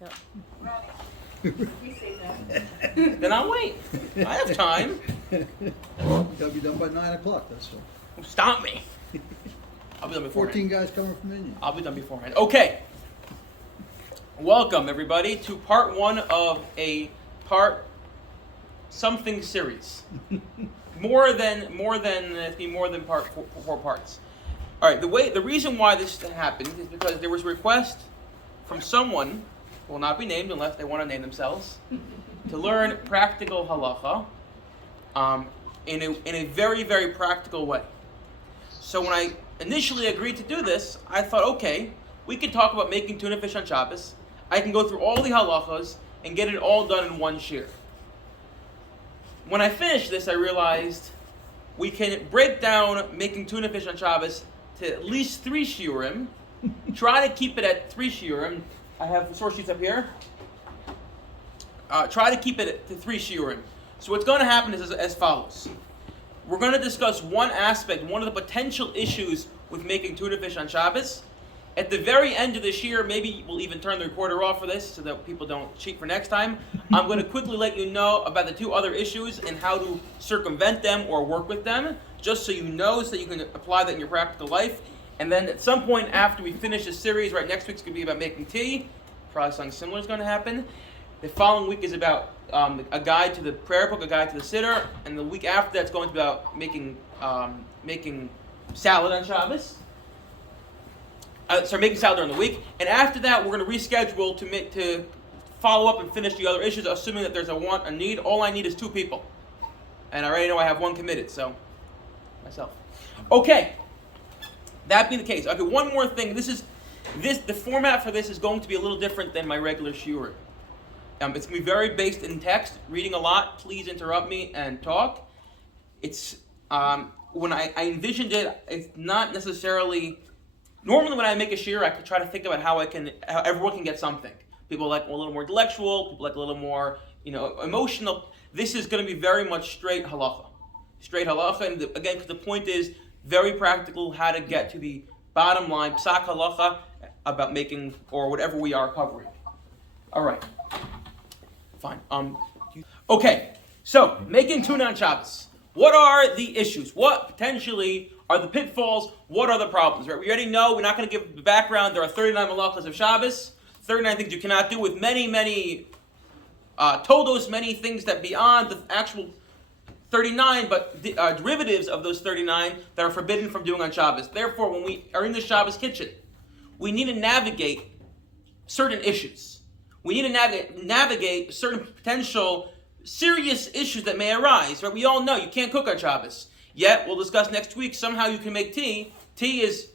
Yep. We say that. Then I'll wait. I have time. Gotta be done by 9 o'clock, that's all. Stop me. I'll be done beforehand. 14 guys coming from Indian. I'll be done beforehand. Okay. Welcome, everybody, to part one of a part something series. more than part four parts. All right. The reason why this happened is because there was a request from someone who will not be named unless they want to name themselves to learn practical halacha in a very, very practical way. So when I initially agreed to do this, I thought, okay, we could talk about making tuna fish on Shabbos. I can go through all the halachos and get it all done in one shiur. When I finished this, I realized we can break down making tuna fish on Shabbos to at least 3 shiurim. Try to keep it at 3 shiurim. I have the source sheets up here. Try to keep it to 3 shiurim. So what's going to happen is as follows. We're going to discuss one aspect, one of the potential issues with making tuna fish on Shabbos. At the very end of this year, maybe we'll even turn the recorder off for this so that people don't cheat for next time. I'm going to quickly let you know about the 2 other issues and how to circumvent them or work with them, just so you know, so that you can apply that in your practical life. And then at some point after we finish this series, right, next week's going to be about making tea. Probably something similar is going to happen. The following week is about a guide to the prayer book, a guide to the siddur, and the week after that's going to be about making salad on Shabbos. Making salad during the week, and after that we're going to reschedule to follow up and finish the other issues, assuming that there's a need. All I need is 2 people, and I already know I have 1 committed, so myself. Okay, that being the case, okay, one more thing. The format for this is going to be a little different than my regular shiur. It's going to be very based in text, reading a lot. Please interrupt me and talk. It's when I envisioned it, it's not necessarily. Normally, when I make a shiur, I could try to think about how everyone can get something. People like a little more intellectual, people like a little more, emotional. This is going to be very much straight halacha, and again, because the point is very practical, how to get to the bottom line, psak halacha, about making or whatever we are covering. All right, fine. Okay, so making tuna on Shabbos. What are the issues? What potentially are the pitfalls? What are the problems? Right? We already know, we're not going to give the background. There are 39 halachos of Shabbos, 39 things you cannot do, with many todos, many things that beyond the actual 39, but derivatives of those 39 that are forbidden from doing on Shabbos. Therefore, when we are in the Shabbos kitchen, we need to navigate certain issues. We need to navigate certain potential serious issues that may arise. Right? We all know you can't cook on Shabbos. Yet, we'll discuss next week, somehow you can make tea. Tea is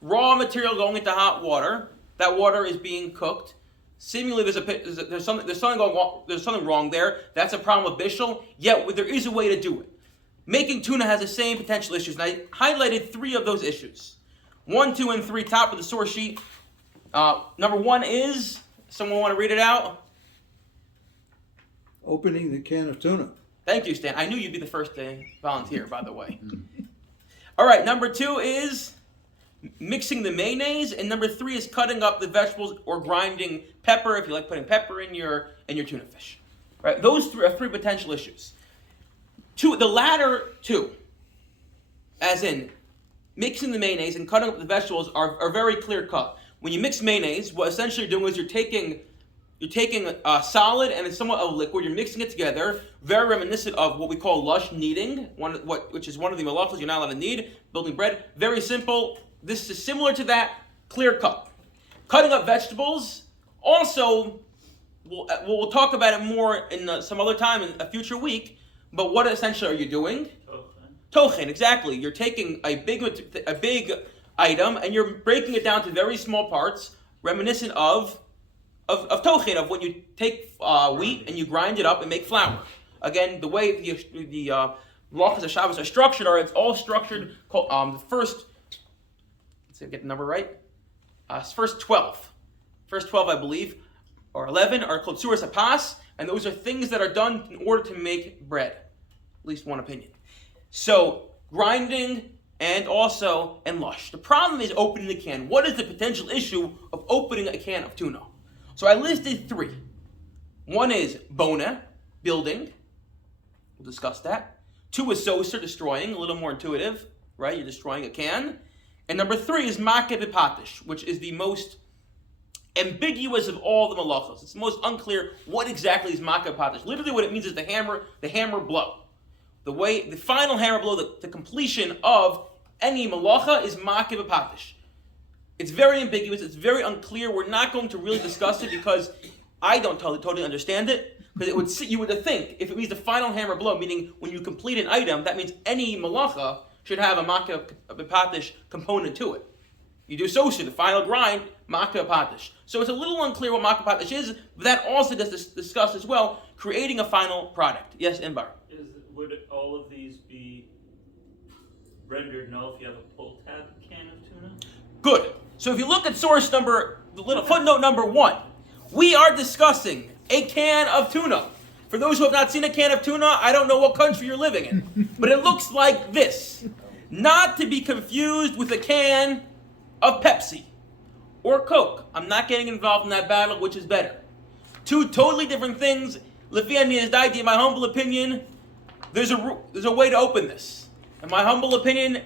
raw material going into hot water. That water is being cooked. Seemingly, there's something wrong there. That's a problem with bishul. Yet, there is a way to do it. Making tuna has the same potential issues, and I highlighted 3 of those issues. 1, 2, and 3, top of the source sheet. Number 1 is, someone want to read it out? Opening the can of tuna. Thank you, Stan. I knew you'd be the first to volunteer, by the way. All right, number 2 is mixing the mayonnaise, and number 3 is cutting up the vegetables or grinding pepper, if you like putting pepper in your tuna fish. Right? Those 3 are 3 potential issues. The latter 2, as in mixing the mayonnaise and cutting up the vegetables, are very clear cut. When you mix mayonnaise, what essentially you're doing is you're taking a solid and somewhat of liquid. You're mixing it together, very reminiscent of what we call lush kneading, which is one of the halachos you're not allowed to knead, building bread. Very simple. This is similar to that, clear cut. Cutting up vegetables, also, we'll talk about it more in some other time in a future week, but what essentially are you doing? Tochen, exactly. You're taking a big item and you're breaking it down to very small parts, reminiscent of tochen, of when you take wheat and you grind it up and make flour. Again, the way the halachos of Shabbos are structured it's all structured. The first, let's see if I get the number right. First 12, I believe, or 11 are called tzuras hapas, and those are things that are done in order to make bread. At least one opinion. So grinding and lush. The problem is opening the can. What is the potential issue of opening a can of tuna? So I listed 3. One is bona, building. We'll discuss that. 2 is soser, destroying, a little more intuitive, right? You're destroying a can. And number 3 is makeh b'patish, which is the most ambiguous of all the halachos. It's the most unclear what exactly is makeh b'patish. Literally what it means is the hammer blow. The final hammer blow, the completion of any malacha is makeh b'patish. It's very ambiguous, it's very unclear. We're not going to really discuss it because I don't totally understand it. Because you would think, if it means the final hammer blow, meaning when you complete an item, that means any malacha should have a makeh b'patish component to it. You do soser, the final grind, makeh b'patish. So it's a little unclear what makeh b'patish is, but that also does discuss as well, creating a final product. Yes, Imbar? Would all of these be rendered null if you have a pull tab can of tuna? Good. So if you look at source number, the little footnote number 1, we are discussing a can of tuna. For those who have not seen a can of tuna, I don't know what country you're living in, but it looks like this. Not to be confused with a can of Pepsi or Coke. I'm not getting involved in that battle, which is better. 2 totally different things. In my humble opinion, there's a way to open this. In my humble opinion,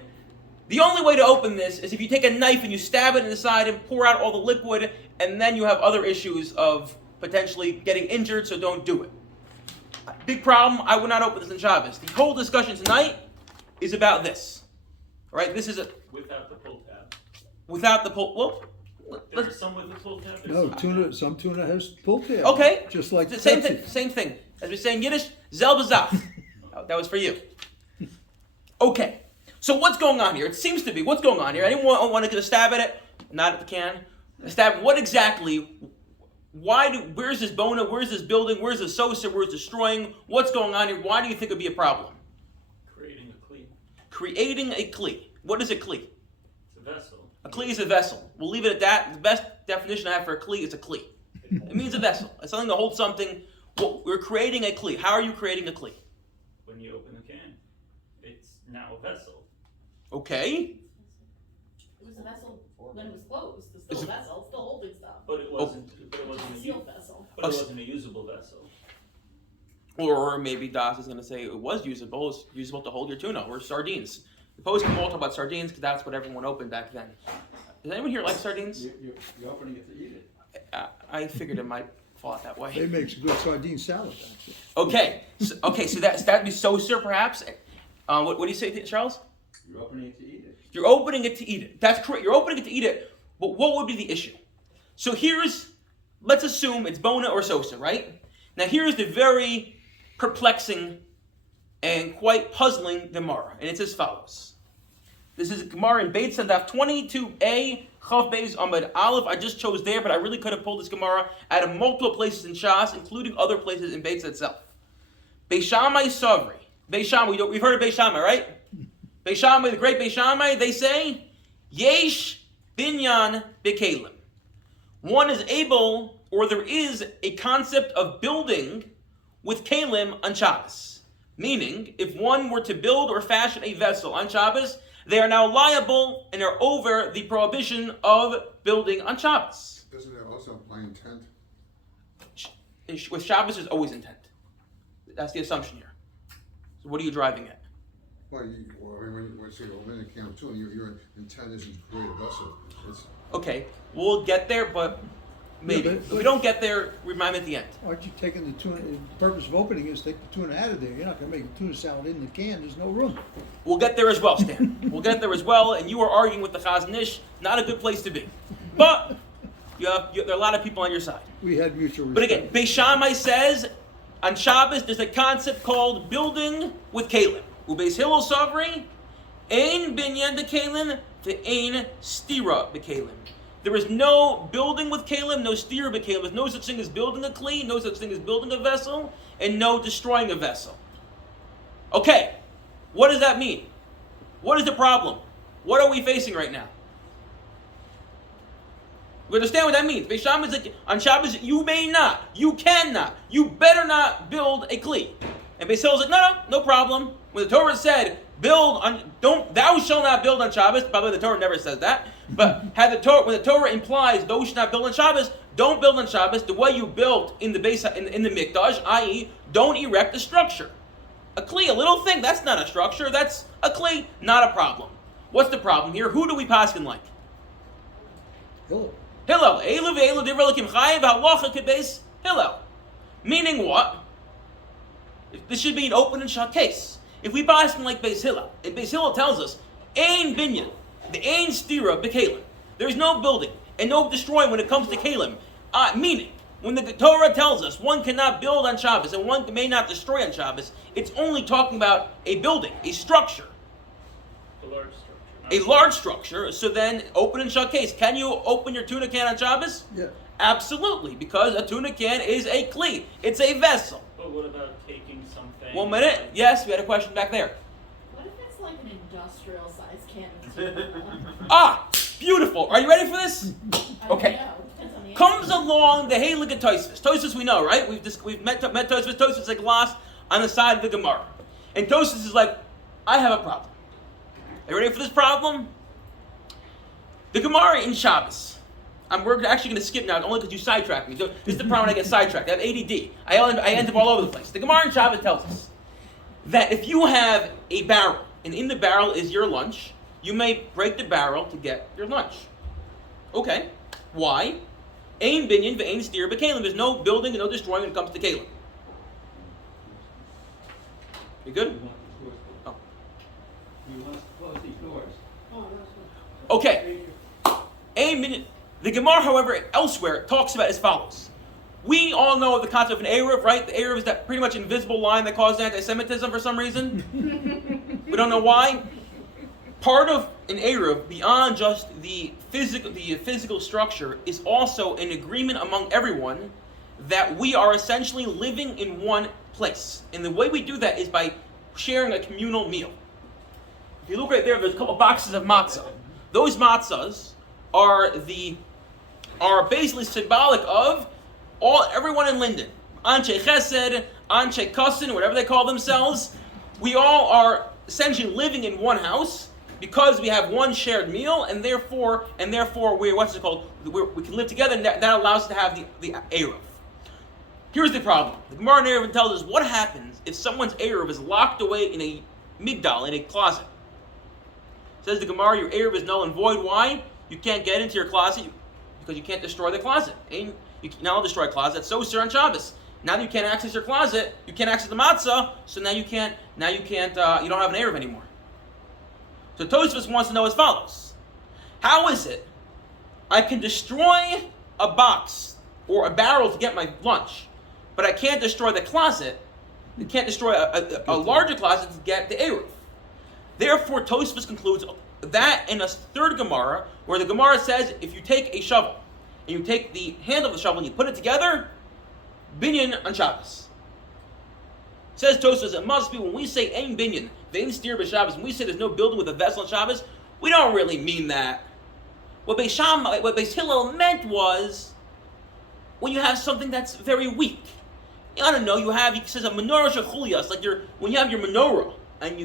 the only way to open this is if you take a knife and you stab it in the side and pour out all the liquid, and then you have other issues of potentially getting injured, so don't do it. Big problem, I would not open this in Shabbos. The whole discussion tonight is about this. All right, this is Without the pull tab. Without the pull, well, There's some with the pull tab. Some tuna has pull tab. Okay. Just like the same Pepsi. thing. Same thing. As we say in Yiddish, zel b'zach. That was for you. Okay. So what's going on here? It seems to be what's going on here. Anyone want to get a stab at it? Not at the can. A stab. What exactly? Where's this bona? Where's this building? Where's the sosa? Where's destroying? What's going on here? Why do you think it'd be a problem? Creating a kli. Creating a kli. What is a kli? It's a vessel. A kli is a vessel. We'll leave it at that. The best definition I have for a kli is a kli. It means a vessel. It's something to hold something. Well, we're creating a kli. How are you creating a kli? When you open the can, it's now a vessel. Okay. It was a vessel when it was closed. It's still a vessel. It's still holding stuff. But it wasn't. But it It's wasn't a a sealed vessel. But it wasn't a usable vessel. Or maybe Das is going to say it was usable. It's usable to hold your tuna or sardines. The post can all talk about sardines because that's what everyone opened back then. Does anyone here like sardines? You're opening it to eat it. I figured it might fall out that They way. make a good sardine salad, actually. Okay. So that'd be soser perhaps. What do you say, Charles? You're opening it to eat it. You're opening it to eat it. That's correct. You're opening it to eat it. But what would be the issue? So let's assume it's bona or sosa, right? Now here's the very perplexing and quite puzzling Gemara, and it's as follows. This is a Gemara in Beit Sandaf 22a, Chav Beis Amud Aleph. I just chose there, but I really could have pulled this Gemara out of multiple places in Shas, including other places in Beit itself. Beis Shammai Savri. Beis Shammai, we've heard of Beis Shammai, right? Beis Shammai, the great Beis Shammai, they say, Yesh binyan bekalim. One is able, or there is a concept of building with kalim on Shabbos. Meaning, if one were to build or fashion a vessel on Shabbos, they are now liable and are over the prohibition of building on Shabbos. Doesn't it also apply intent? With Shabbos, there's always intent. That's the assumption here. So what are you driving at? Well, when you say open a can of tuna, your intent isn't to create a vessel. Okay, we'll get there, but maybe. Yeah, If we don't get there, remind me at the end. Aren't you taking the tuna, the purpose of opening is to take the tuna out of there. You're not going to make a tuna salad in the can. There's no room. We'll get there as well, Stan. We'll get there as well, and you are arguing with the Chazon Ish. Not a good place to be. But there are a lot of people on your side. We had mutual But respect. again, Beis Shammai says, on Shabbos, there's a concept called building with kalim. Ubeis Hillel Savri, ein binyan bekalim, ve'ein stira bekalim. There is no building with kalim, no stira bekalim. There's no such thing as building a kli, no such thing as building a vessel, and no destroying a vessel. Okay, what does that mean? What is the problem? What are we facing right now? We understand what that means. Beis Shammai is like, on Shabbos, you cannot, you better not build a kli. And Beis Hillel is like, no problem. When the Torah said, thou shalt not build on Shabbos, by the way, the Torah never says that, But when the Torah implies those should not build on Shabbos, don't build on Shabbos the way you built in the base in the mikdash, i.e., don't erect a structure. A kli, a little thing, that's not a structure. That's a kli, not a problem. What's the problem here? Who do we paskin like? Hillel. Hillel. Elu ve'elu divrei Elokim chayiv halacha kebeis Hillel. Meaning what? This should be an open and shut case. If we paskin like Beis Hillel, and Beis Hillel tells us, Ein binyan, the Ein stira b'kelim. There is no building and no destroying when it comes to kelim. Meaning, when the Torah tells us one cannot build on Shabbos and one may not destroy on Shabbos, it's only talking about a building, a structure. A large structure. A large structure, so then open and shut case. Can you open your tuna can on Shabbos? Yeah. Absolutely, because a tuna can is a kli. It's a vessel. But what about taking something? 1 minute. Yes, we had a question back there. What if it's like an industrial size can of tuna? Ah, beautiful. Are you ready for this? I Okay. don't know. Depends on the Comes along the Halach and Tosfos. Tosfos we know, right? We've met Tosfos. Tosfos is like lost on the side of the Gemara. And Tosfos is like, I have a problem. Are you ready for this problem? The Gemara in Shabbos. We're actually going to skip now, only because you sidetracked me. So this is the problem when I get sidetracked. I have ADD. I end up all over the place. The Gemara in Shabbos tells us that if you have a barrel, and in the barrel is your lunch, you may break the barrel to get your lunch. Okay. Why? Ein binyan ve'ein steer b'kelim. There's no building and no destroying when it comes to kelim. You good? Oh. You want to close these doors. Okay. Ein binyan. The Gemara, however, elsewhere talks about as follows. We all know the concept of an Eruv, right? The Eruv is that pretty much invisible line that causes anti-Semitism for some reason. We don't know why. Part of an Eruv, beyond just the physical structure, is also an agreement among everyone that we are essentially living in one place. And the way we do that is by sharing a communal meal. If you look right there, there's a couple boxes of matzah. Those matzahs are basically symbolic of everyone in Linden. Anshe Chesed, Anshe Kassin, whatever they call themselves. We all are essentially living in one house because we have one shared meal, and therefore we can live together, and that allows us to have the Eruv. Here's the problem. The Gemara in Eruv tells us what happens if someone's Eruv is locked away in a migdal, in a closet. Says the Gemara, your Eruv is null and void. Why? You can't get into your closet because you can't destroy the closet. You cannot destroy a closet. That's so sir on Shabbos. Now that you can't access your closet, you can't access the matzah, so now you don't have an Eruv anymore. So Tosfos wants to know as follows. How is it I can destroy a box or a barrel to get my lunch, but I can't destroy the closet? You can't destroy a larger closet to get the Eruv. Therefore, Tosfos concludes that in a third Gemara, where the Gemara says, if you take a shovel, and you take the handle of the shovel and you put it together, binyan on Shabbos. Says Tosfos, it must be when we say ein binyan, ve'ein steer b'Shabbos, when we say there's no building with a vessel on Shabbos, we don't really mean that. What Beis Hillel meant was, when you have something that's very weak. I don't know, he says a menorah shechulias, like when you have your menorah, and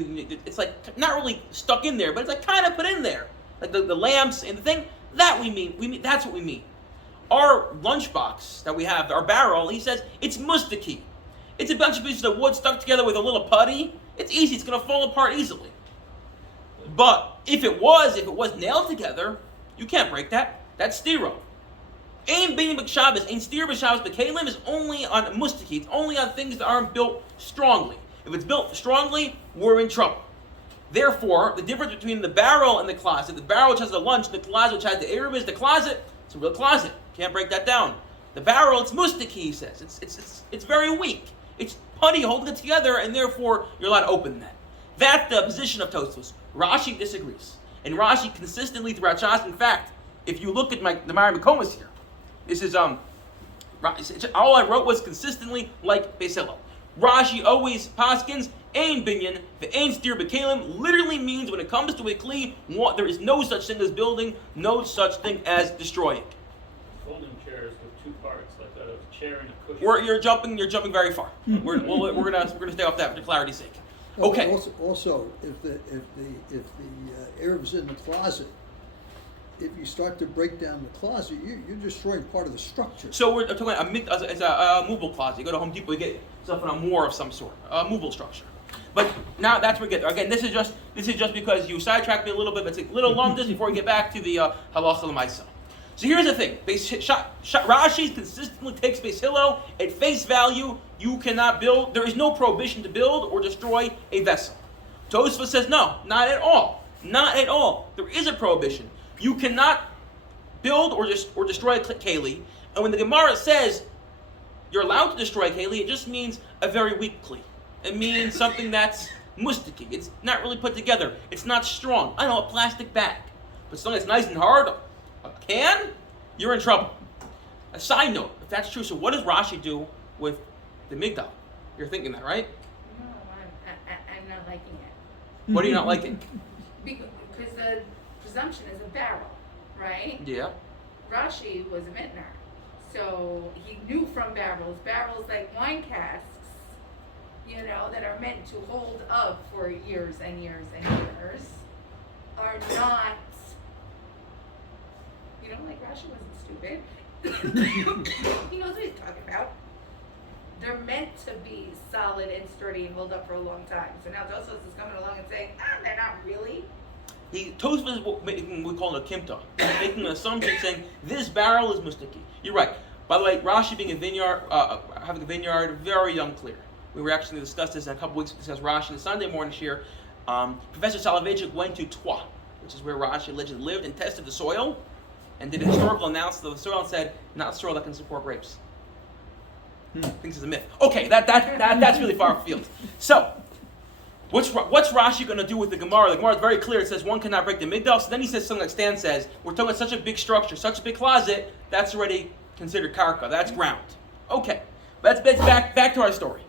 it's like not really stuck in there, but it's like kind of put in there, like the lamps and the thing. That we mean that's what we mean. Our lunchbox that we have, our barrel, he says it's mustaki. It's a bunch of pieces of wood stuck together with a little putty. It's easy. It's going to fall apart easily. But if it was nailed together, you can't break that. That's stiro. Ein binyan b'Shabbos, ein steer b'Shabbos, but kelim is only on mustaki. It's only on things that aren't built strongly. If it's built strongly, we're in trouble. Therefore, the difference between the barrel and the closet, the barrel which has the lunch, and the closet which has the Eruv is the closet. It's a real closet. Can't break that down. The barrel, it's mustaki, he says. It's very weak. It's putty holding it together, and therefore you're allowed to open that. That's the position of Tosfos. Rashi disagrees, and Rashi consistently throughout Shas. In fact, if you look at the Mari Makomas here, this is all I wrote was consistently like Beis Hillel. Rashi always paskins ein binyan ve'ein steer b'kelim literally means when it comes to a kli, there is no such thing as building, no such thing as destroying. Folding chairs with two parts, like a chair and a cushion. You're jumping very far. We're gonna stay off that for clarity's sake. Okay. Also, if the Eruv's in the closet, if you start to break down the closet, you're destroying part of the structure. So we're talking about it's a movable closet. You go to Home Depot, you get stuff in a moor of some sort, a movable structure. But now that's where we get there. Again, this is just because you sidetracked me a little bit, but it's a little long distance before we get back to the halacha l'maisa. So here's the thing: Rashi consistently takes Beis Hillel at face value. You cannot build. There is no prohibition to build or destroy a vessel. Tosfos says no, not at all. Not at all. There is a prohibition. You cannot build or destroy a keli. And when the Gemara says you're allowed to destroy a keli, it just means a very weak kli. It means something that's mustiki. It's not really put together. It's not strong. I know, a plastic bag. But something that's nice and hard, a can, you're in trouble. A side note, if that's true, so what does Rashi do with the migdal? You're thinking that, right? No, I'm not liking it. What are you not liking? Because the presumption is a barrel, right? Yeah. Rashi was a vintner, so he knew from barrels like wine casks, that are meant to hold up for years and years and years, are not. Like Rashi wasn't stupid. He knows what he's talking about. They're meant to be solid and sturdy and hold up for a long time. So now Tosfos is coming along and saying, they're not really. Tosfos is what we call it a kimta. He's making an assumption saying this barrel is mustaki. You're right. By the way, Rashi being a vineyard, having a vineyard, very unclear. We were actually discussed this in a couple weeks. We discussed Rashi in the Sunday morning shiur. Professor Soloveitchik went to Troyes, which is where Rashi allegedly lived, and tested the soil, and did a historical analysis of the soil and said, not soil that can support grapes. Thinks it's a myth. Okay, that's really far afield. So, what's Rashi going to do with the Gemara? The Gemara is very clear. It says one cannot break the migdal. So then he says something like Stan says, we're talking about such a big structure, such a big closet, that's already considered karka. That's ground. Okay, let's back to our story.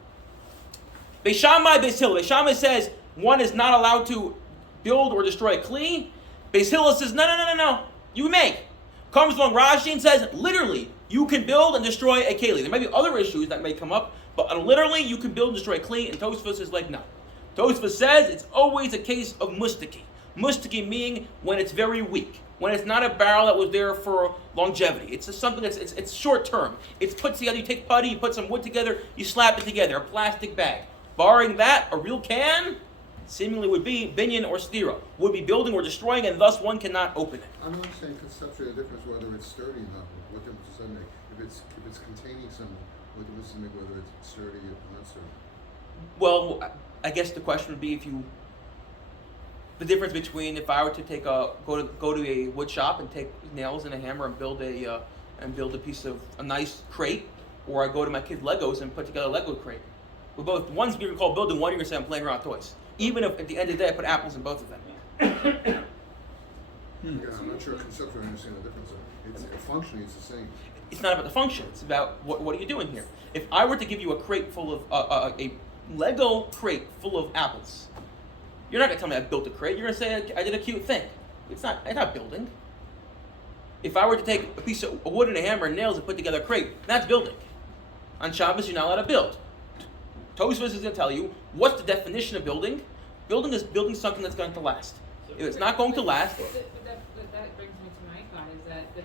Beis Shammai, Beis Hillel. Beis Shammai says one is not allowed to build or destroy a kli. Beis Hillel says no. You may. Comes along Rashi and says literally you can build and destroy a keli. There may be other issues that may come up, but literally you can build and destroy a kli. And Tosfos is like no. Tosfos says it's always a case of mustaki. Mustaki meaning when it's very weak, when it's not a barrel that was there for longevity. It's just something it's short term. It's put together. You take putty, you put some wood together, you slap it together. A plastic bag. Barring that, a real can seemingly would be binyan or stira, would be building or destroying, and thus one cannot open it. I'm not saying conceptually the difference whether it's sturdy or not. What difference does that make? If it's containing some, what difference does it make whether it's sturdy or not sturdy? Well, I guess the question would be the difference between if I were to go to a wood shop and take nails and a hammer and build a piece of a nice crate, or I go to my kids' Legos and put together a Lego crate. We're both, one's being called building, one you're going to say I'm playing around with toys. Even if at the end of the day I put apples in both of them. Yeah, I'm not sure conceptually I understand the difference. Functionally, it's the same. It's not about the function. It's about what are you doing here. If I were to give you a crate full of a Lego crate full of apples, you're not going to tell me I built a crate. You're going to say I did a cute thing. It's not building. If I were to take a piece of wood and a hammer and nails and put together a crate, that's building. On Shabbos, you're not allowed to build. Tosfos is going to tell you what's the definition of building. Building is building something that's going to last. If it's not going to last, But that brings me to my thought is that the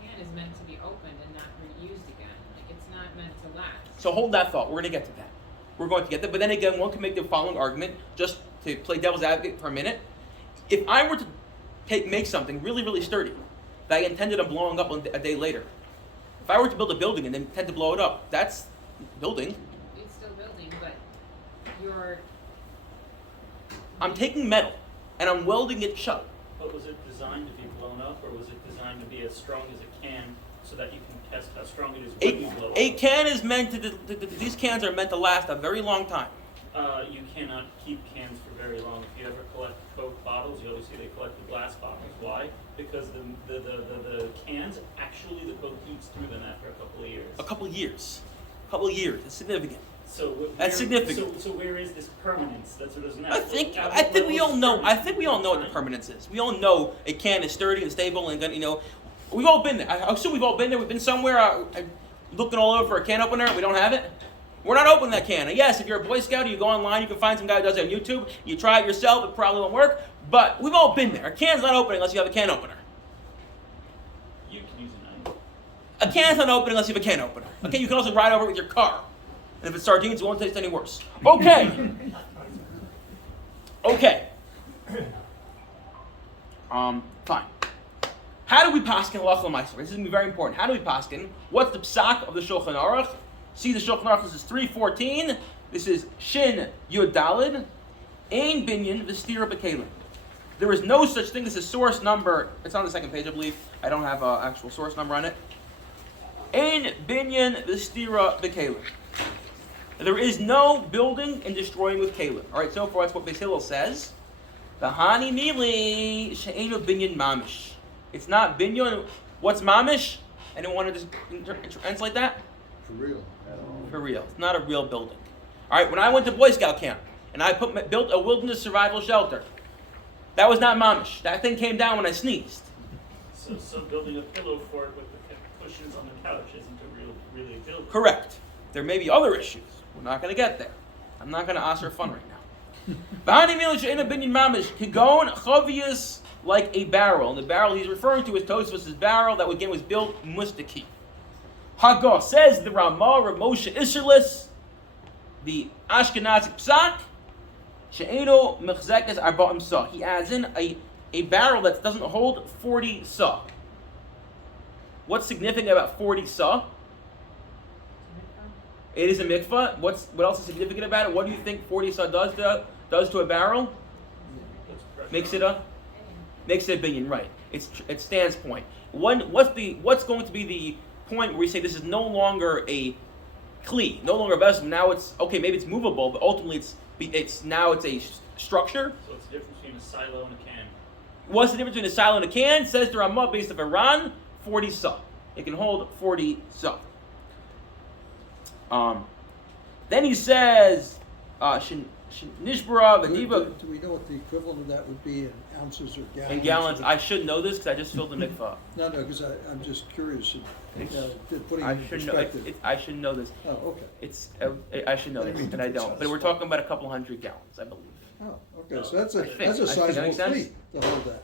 can is meant to be opened and not reused again. Like it's not meant to last. so hold that thought. We're going to get to that. We're going to get there. But then again, one can make the following argument, just to play devil's advocate for a minute. If I were to make something really, really sturdy that I intended on blowing up a day later, if I were to build a building and then intend to blow it up, that's building. It's still building, but I'm taking metal and I'm welding it shut. But was it designed to be blown up, or was it designed to be as strong as it can so that you can test how strong it is when you blow it A up? can is meant to, these cans are meant to last a very long time. You cannot keep cans for very long. If you ever collect Coke bottles, you always see they collect the glass bottles. Why? Because the cans, actually the Coke eats through them after a couple of years. A couple of years. It's significant. So That's significant. So where is this permanence? That's what doesn't I think we all know. I think we all know what the permanence is. We all know a can is sturdy and stable and gonna, we've all been there. I assume we've all been there. We've been somewhere looking all over for a can opener. We don't have it. We're not opening that can. And yes, if you're a Boy Scout, you go online. You can find some guy who does it on YouTube. You try it yourself. It probably won't work. But we've all been there. A can's not opening unless you have a can opener. A can's not open unless you have a can opener. Okay, you can also ride over it with your car. And if it's sardines, it won't taste any worse. Okay. Okay. Fine. How do we paskin halacha l'maaseh? This is going to be very important. How do we paskin? What's the psak of the Shulchan Aruch? See the Shulchan Aruch. This is 3:14. This is Shin Yud Dalid. Ein binyan v'stira b'kelim. There is no such thing as a source number. It's on the second page, I believe. I don't have an actual source number on it. Ein binyan v'stira b'kelim. There is no building and destroying with kelim. All right, so far that's what Beis Hillel says. V'hani mili she'enu binyan mamish. It's not binyan. What's mamish? Anyone want to just translate that? For real. For real. It's not a real building. All right, when I went to Boy Scout camp and I built a wilderness survival shelter, that was not mamish. That thing came down when I sneezed. So building a pillow fort with the cushions on the couch isn't a really a building. Correct. There may be other issues. We're not going to get there. I'm not going to ask for fun right now. V'hani mili she'enu binyan mamish kigon chavius, like a barrel. And the barrel he's referring to is Tosfos' barrel that again was built mustaki. Hagah says the Ramah Rav Moshe Isserlis, the Ashkenazi psak, she'enu mechzekes arba'im sa. He adds in a barrel that doesn't hold 40 sa. What's significant about 40 sa? It is a mikvah. What else is significant about it? What do you think 40 sa does to a barrel? Makes it a binyan, right? It stands point. What's going to be the point where we say this is no longer a kli, no longer a vessel? Now it's okay. Maybe it's movable, but ultimately it's a structure. So it's the difference between a silo and a can. What's the difference between a silo and a can? Says the Ramah based of Iran, 40 sa. It can hold 40 sa. Then he says, Nishbara, V'diva. Do we know what the equivalent of that would be in ounces or gallons? In gallons. I should know this because I just filled the mikvah. No, because I'm just curious. Putting I it in should know. perspective. I should know this. Oh, okay. I should know I didn't this, mean to and I don't. criticize. But we're talking about a couple hundred gallons, I believe. Oh, okay. So that's I a think that's a that sizable makes sense. fleet to hold that.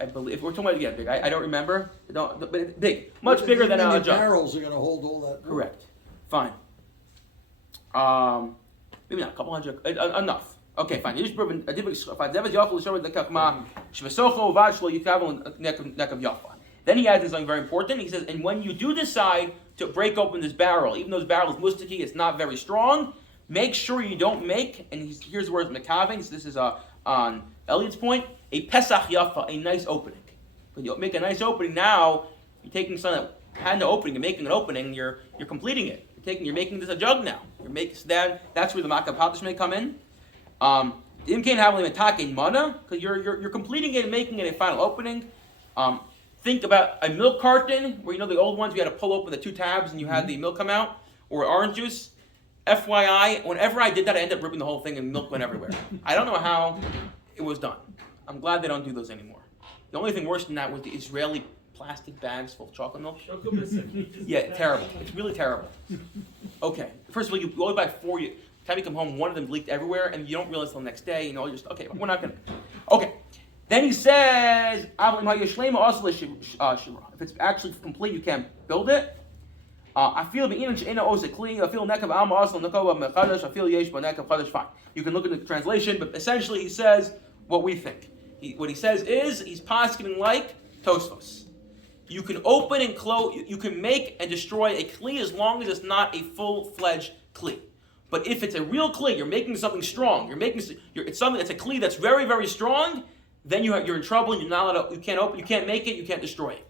I believe. If we're talking about big, I don't remember. But it's big, much bigger than a jug. Barrels are going to hold all that. Correct. Fine. Maybe not a couple hundred. Enough. Okay, fine. Then he adds something very important. He says, and when you do decide to break open this barrel, even though this barrel is mustaki, it's not very strong, make sure you don't make, and here's the word mekavin, so this is on Elliot's point, a pesach yafa, a nice opening. When you make a nice opening, now you're taking something that had no opening and making an opening, you're completing it. You're making this a jug now. That's where the makab hatash may come in. Because you're completing it and making it a final opening. Think about a milk carton, where the old ones, we had to pull open the two tabs and you had the milk come out, or orange juice. FYI, whenever I did that, I ended up ripping the whole thing and milk went everywhere. I don't know how it was done. I'm glad they don't do those anymore. The only thing worse than that was the Israeli plastic bags full of chocolate milk. Yeah, terrible. It's really terrible. Okay, first of all, you only buy 4. By the time you come home, one of them leaked everywhere, and you don't realize until the next day. Okay, we're not gonna. Okay, then he says, if it's actually complete, you can't build it. I feel I feel fine. You can look at the translation, but essentially he says what we think. What he says is he's posketing like Tosfos. You can open and close. You can make and destroy a kli as long as it's not a full-fledged kli. But if it's a real kli, you're making something strong. It's something that's a kli that's very, very strong. Then you're in trouble. And you're not allowed to, you can't open. You can't make it. You can't destroy it.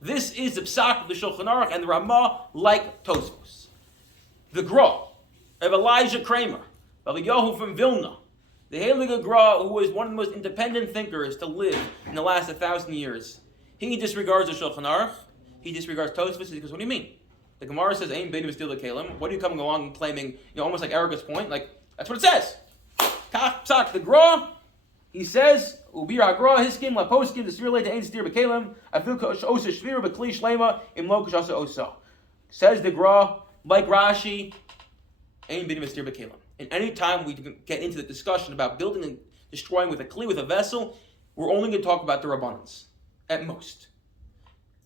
This is the psak of the Shulchan Aruch and the Ramah, like Tosfos. The Gra of Elijah Kramer, of Yahu from Vilna, the Heilige Gra, who was one of the most independent thinkers to live in the last 1,000 years. He disregards the Shulchan Aruch. He disregards Tosfos. He goes, what do you mean? The Gemara says, "Ein beinu v'stil kalim." What are you coming along and claiming? Almost like Erica's point. Like that's what it says. Kach psak the Gra. He says, "Ubir hagra hiskim laposkim the svirle to ein stir bekalim. I feel osa shvira bekli shlema im lo kashasa osa." Says the Gra, like Rashi, "Ein beinu v'stir bekalim." And any time we get into the discussion about building and destroying with a kli, with a vessel, we're only going to talk about the Rabbanans. At most.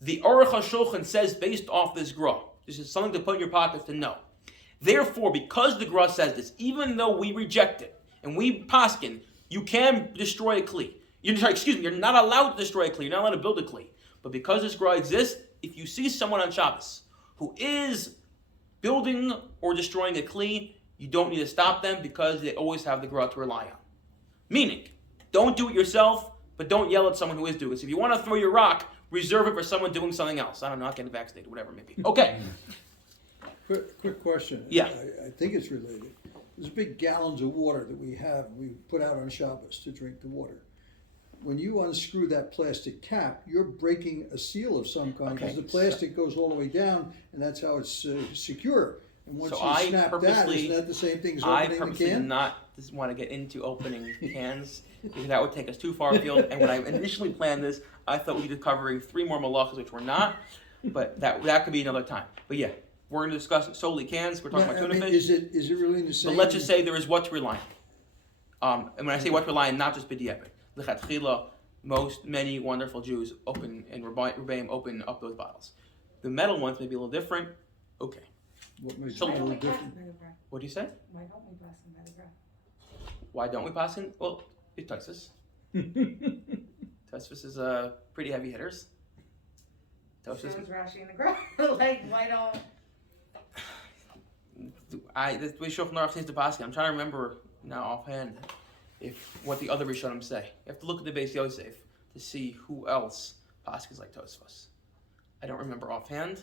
The Aruch HaShulchan says, based off this gra, this is something to put in your pockets to know. Therefore, because the gra says this, even though we reject it, and we paskin, you can destroy a kli. You're not allowed to destroy a kli, you're not allowed to build a kli. But because this gra exists, if you see someone on Shabbos who is building or destroying a kli, you don't need to stop them because they always have the gra to rely on. Meaning, don't do it yourself, but don't yell at someone who is doing it. So if you want to throw your rock, reserve it for someone doing something else. I don't know, not getting vaccinated, whatever it may be. Okay. Quick question. Yeah. I think it's related. There's big gallons of water that we put out on Shabbos to drink the water. When you unscrew that plastic cap, you're breaking a seal of some kind because the plastic goes all the way down, and that's how it's secure. And once So you snap that, isn't that the same thing as opening the purposely can? did not want to get into opening cans because that would take us too far afield. And when I initially planned this, I thought we'd be covering 3 more halachos, which we're not. But that could be another time. But yeah, we're going to discuss solely cans. We're talking about tuna fish. Is it really the same? But let's just say there is what to rely on. And when I say what to rely on, not just b'diavad. L'chatchila, many wonderful Jews open and Rebbeim open up those bottles. The metal ones may be a little different. Okay. What makes it So- a little different? What do you say? Why don't we pass them by the gra? Why don't we pass in? Well, it's Tosfos. Tosfos is pretty heavy hitters. So Tosfos. is Rashi in the gra. Like, why don't? The way Shulchan Aruch seems to pass it. I'm trying to remember now offhand what the other Rishonim say. You have to look at the Beis Yosef to see who else passes like Tosfos. I don't remember offhand.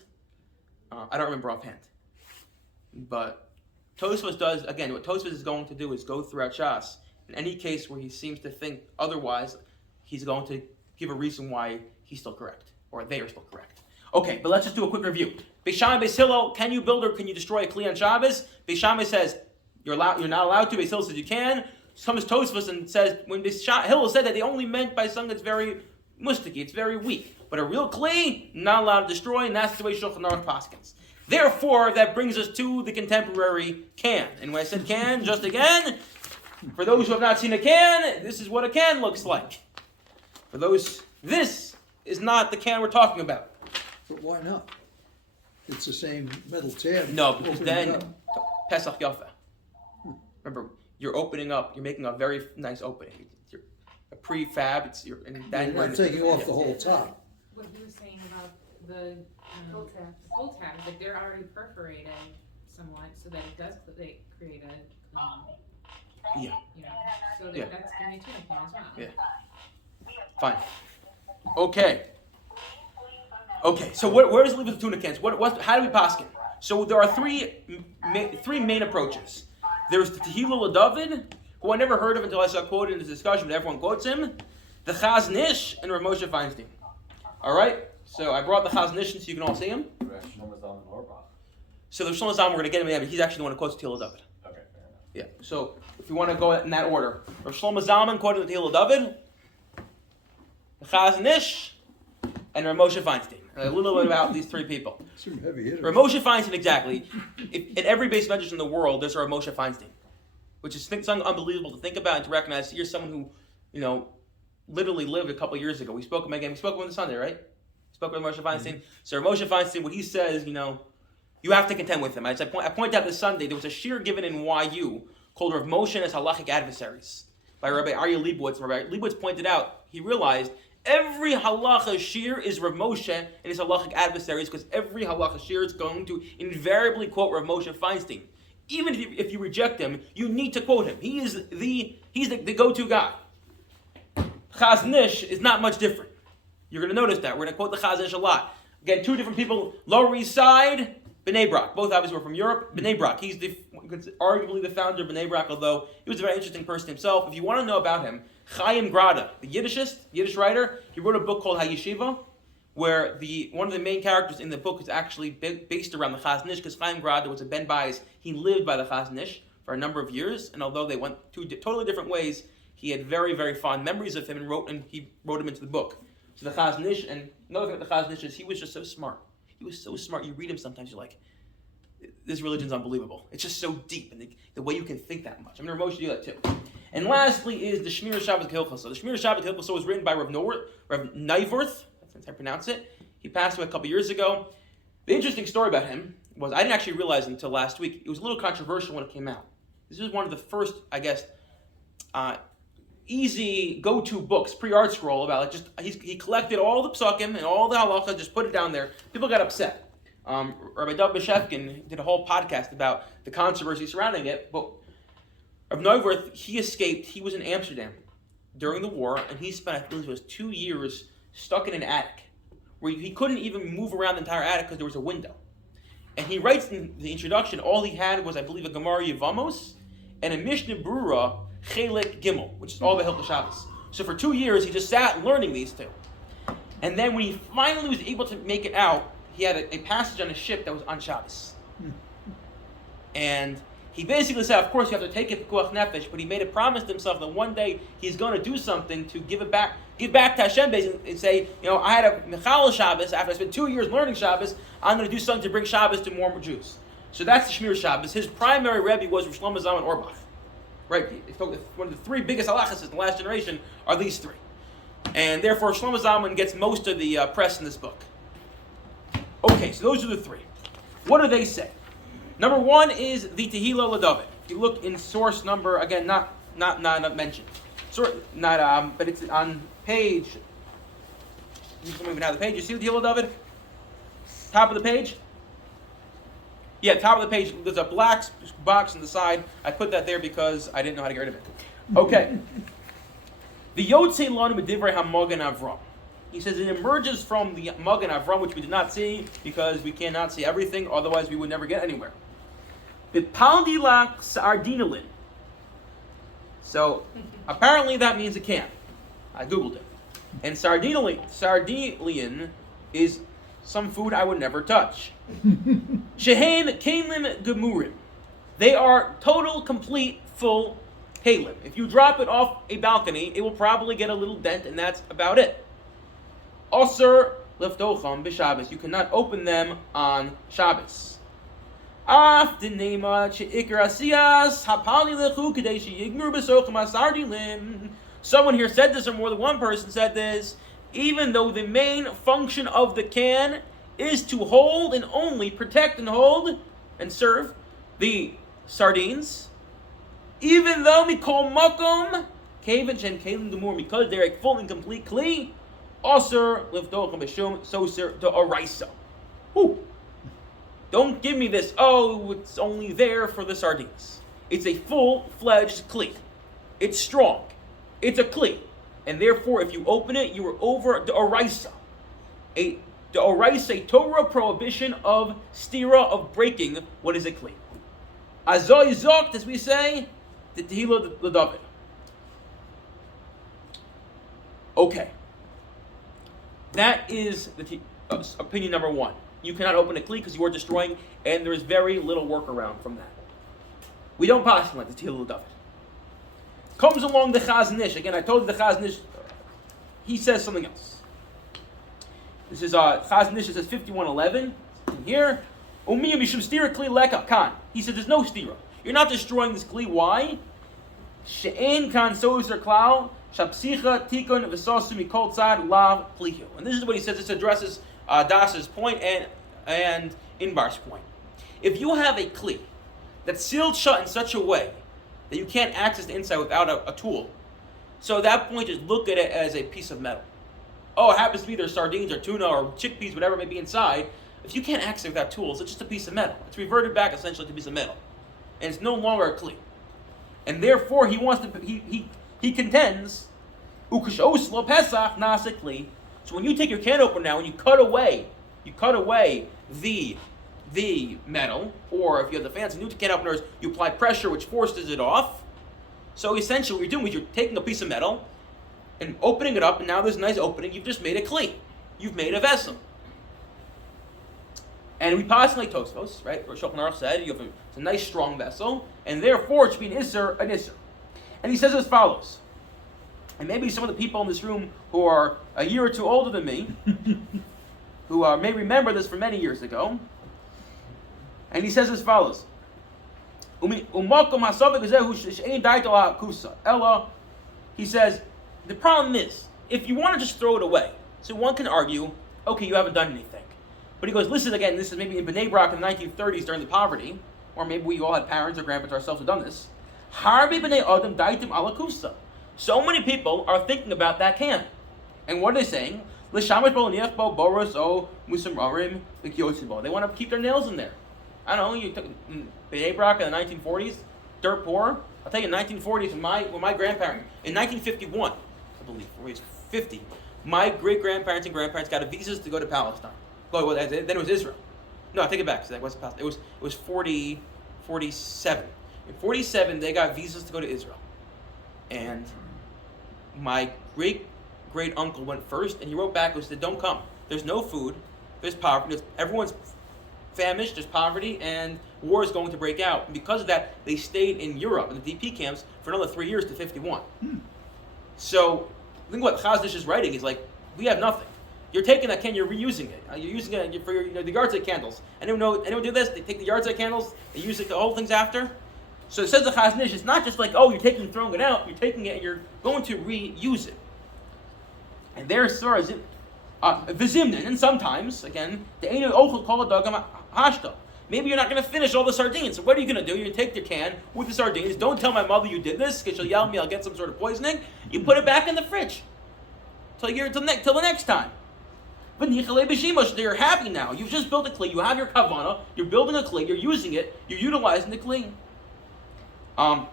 But Tosfos does, again, what Tosfos is going to do is go throughout Shas. In any case where he seems to think otherwise, he's going to give a reason why he's still correct, or they are still correct. Okay, but let's just do a quick review. Beis Shammai, Beis Hillel, can you build or can you destroy a kli on Shabbos? Beis Shammai says you're not allowed to. Beis Hillel says you can. Comes Tosfos and says when Beis Hillel said that they only meant by something that's very mustiki, it's very weak. But a real kli, not allowed to destroy, and that's the way Shulchan Aruch paskins. Therefore, that brings us to the contemporary can. And when I said can, just again, for those who have not seen a can, this is what a can looks like. For those, this is not the can we're talking about. But why not? It's the same metal tab. No, because Open it then up. Pesach Yafa. Remember, you're opening up. You're making a very nice opening. You're a prefab. And then You're not taking off the whole top. What he was saying about the Pull tabs. pull tabs, like they're already perforated somewhat, so that it does create a Yeah. you know, so that Yeah. that's gonna be tuna can as well. Yeah. Fine. Okay. So where does it leave with the tuna cans? How do we paskin? So there are three main approaches. There's the Tehillah LeDavid, who I never heard of until I saw quoted in this discussion, but everyone quotes him. The Chaz Nish and Rav Moshe Feinstein. All right. So I brought the Chaz Nish so you can all see him. So the Shlomo Zalman, we're going to get him in, but he's actually the one who quotes the Tehillah LeDavid. Okay, fair enough. Yeah. So if you want to go in that order, Rav Shlomo Zalman quoted the Tehillah LeDavid, the Chaz Nish, and Rav Moshe Feinstein. A little bit about these three people. Some heavy hitters. Rav Moshe Feinstein, exactly. In every base medrash in the world, there's a Rav Moshe Feinstein, which is something unbelievable to think about and to recognize. Here's someone who, literally lived a couple years ago. We spoke him again. We spoke him on Sunday, right? We spoke with Moshe Feinstein. Mm-hmm. So Rav Moshe Feinstein, what he says, you have to contend with him. As I point out this Sunday, there was a shiur given in YU called Rav Moshe and his halachic adversaries by Rabbi Aryeh Leibowitz. And Rabbi Leibowitz pointed out, he realized every halacha shiur is Rav Moshe and his halachic adversaries, because every halacha shiur is going to invariably quote Rav Moshe Feinstein. Even if you reject him, you need to quote him. He's the go-to guy. Chaz Nish is not much different. You're going to notice that. We're going to quote the Chaz Nish a lot. Again, two different people. Lower East Side, B'nai Brak. Both obviously were from Europe. B'nai Brak. He's arguably the founder of B'nai Brak, although he was a very interesting person himself. If you want to know about him, Chaim Grada, the Yiddish writer, he wrote a book called HaYeshiva, where one of the main characters in the book is actually based around the Chaz Nish, because Chaim Grada was a Ben Bayis. He lived by the Chaz Nish for a number of years, and although they went two totally different ways, he had very, very fond memories of him, and he wrote him into the book. So the Chaz Nish, and another thing with the Chaz Nish is he was just so smart. He was so smart. You read him sometimes, you're like, this religion's unbelievable. It's just so deep, and the way you can think that much. I'm going to Rav Moshe do that too. And lastly is the Shmir Shabbat Hilchos. So the Shmir Shabbat Hilchos was written by Rav Neivorth, that's how I pronounce it. He passed away a couple years ago. The interesting story about him was, I didn't actually realize until last week, it was a little controversial when it came out. This was one of the first, I guess, easy go-to books, pre-art scroll, about like just, he collected all the psukim and all the halacha, just put it down there. People got upset. Rabbi Beshefkin did a whole podcast about the controversy surrounding it, but of Neuwirth, he escaped. He was in Amsterdam during the war, and he spent, I believe it was 2 years, stuck in an attic, where he couldn't even move around the entire attic because there was a window. And he writes in the introduction, all he had was, I believe, a Gemara Yevamos and a Mishnah Brura Chelik Gimel, which is all the Hilchos Shabbos. So for 2 years, he just sat learning these two. And then when he finally was able to make it out, he had a passage on a ship that was on Shabbos. And he basically said, of course, you have to take it pikuach nefesh, but he made a promise to himself that one day he's going to do something to give back to Hashem, basically, and say, I had a Mechal Shabbos, after I spent 2 years learning Shabbos, I'm going to do something to bring Shabbos to more Jews. So that's the Shmir Shabbos. His primary Rebbe was Rosh Shlomo Zalman Auerbach. Right? One of the three biggest halachos in the last generation are these three. And therefore, Shlomo Zalman gets most of the press in this book. Okay, so those are the three. What do they say? Number one is the Tehillah LaDavid. If you look in source number, again, not mentioned. But it's on page. You don't even have the page. You see the Tehillah LaDavid? Top of the page? Yeah, top of the page. There's a black box on the side. I put that there because I didn't know how to get rid of it. Okay. The Yotzei Lanu B'divrei HaMagen Avram. He says it emerges from the Magen Avram, which we did not see because we cannot see everything, otherwise we would never get anywhere. B'paldilak sardinalin. So apparently that means a can. I googled it. And sardinalin is some food I would never touch. Shehein kalim gemurim. They are total, complete, full kalim. If you drop it off a balcony, it will probably get a little dent, and that's about it. Osir liftocham b'Shabbos. You cannot open them on Shabbos. Af dinema sheikar asiyas hapali lechu kadei sheyigmur b'socham asardilim. Someone here said this, or more than one person said this. Even though the main function of the can is to hold and only protect and hold and serve the sardines, even though mikol makom kaven shen kalim gemur, because they're a full and complete kli. Osir liftocham b'shum soser d'oraisa. Don't give me this, it's only there for the sardines. It's a full-fledged kli. It's strong. It's a kli. And therefore, if you open it, you are over d'oraisa. The oraisa, a Torah prohibition of stira, of breaking what is a kli. Azoy zokt, as we say, the Tehillah LaDavid. Okay. That is the opinion number one. You cannot open a kli because you are destroying, and there is very little workaround from that. We don't pass like the Tehillah LaDavid. Comes along the Chazon Ish. Again, I told you the Chazon Ish, he says something else. This is Chazon Ish, it says 5111 here. Umiyah mishum stira kli leka kan. He says there's no stira. You're not destroying this kli. Why? She'en kan sozer klau shapsicha tikun v'sosu mikol tzad lav plihu. And this is what he says. This addresses Das's point and Inbar's point. If you have a kli that's sealed shut in such a way that you can't access the inside without a tool, so at that point just look at it as a piece of metal. It happens to be there's sardines or tuna or chickpeas, whatever may be inside. If you can't access it without tools, it's just a piece of metal. It's reverted back essentially to a piece of metal, and it's no longer a kli. And therefore, he wants to. He contends, ukashos lo pesach nasa kli. So when you take your can opener now and you cut away the metal, or if you have the fancy new can openers, you apply pressure which forces it off. So essentially, what you're doing is you're taking a piece of metal and opening it up, and now there's a nice opening. You've just made a kli. You've made a vessel. And we pass like Tosfos, right? Or Shulchan Aruch said it's a nice strong vessel, and therefore it should be an isser. And he says as follows. And maybe some of the people in this room who are a year or two older than me, who may remember this from many years ago. And he says as follows. He says, the problem is, if you want to just throw it away, so one can argue, okay, you haven't done anything. But he goes, listen again, this is maybe in Bnei Brak in the 1930s during the poverty, or maybe we all had parents or grandparents ourselves who done this. Harbi b'nei adam daitim ala kusa. So many people are thinking about that can. And what are they saying? L'shamash bo niach bo boros o musam arim l'kiyotzibo. They want to keep their nails in there. I don't know, you took Bnei Brak in the 1940s, dirt poor. I'll tell you, in the 1940s, when my grandparents, in 1951, I believe, or he was 50, my great-grandparents and grandparents got a visas to go to Palestine. Well, then it was Israel. No, I take it back. So that wasn't Palestine. It was 47. In 47, they got visas to go to Israel. And my great-great-uncle went first, and he wrote back and said, don't come. There's no food. There's poverty. Everyone's famished. There's poverty, and war is going to break out. And because of that, they stayed in Europe, in the DP camps, for another 3 years to 51. So, think what Chaznish is writing is like, we have nothing. You're taking that can, you're reusing it. You're using it for your, the yard site candles. Anyone do this? They take the yard site candles, they use it to hold things after. So it says the Chaznish, it's not just like, oh, you're taking and throwing it out, you're taking it and you're going to reuse it. And there's Surah Vizimnin, and sometimes, again, the Einu Ochel Kol Dagam Hashta. Maybe you're not going to finish all the sardines. So what are you going to do? You're going to take your can with the sardines. Don't tell my mother you did this, because she'll yell at me, I'll get some sort of poisoning. You put it back in the fridge till the next time. But you're happy now. You've just built a kli. You have your kavana. You're building a kli. You're using it. You're utilizing the kli. And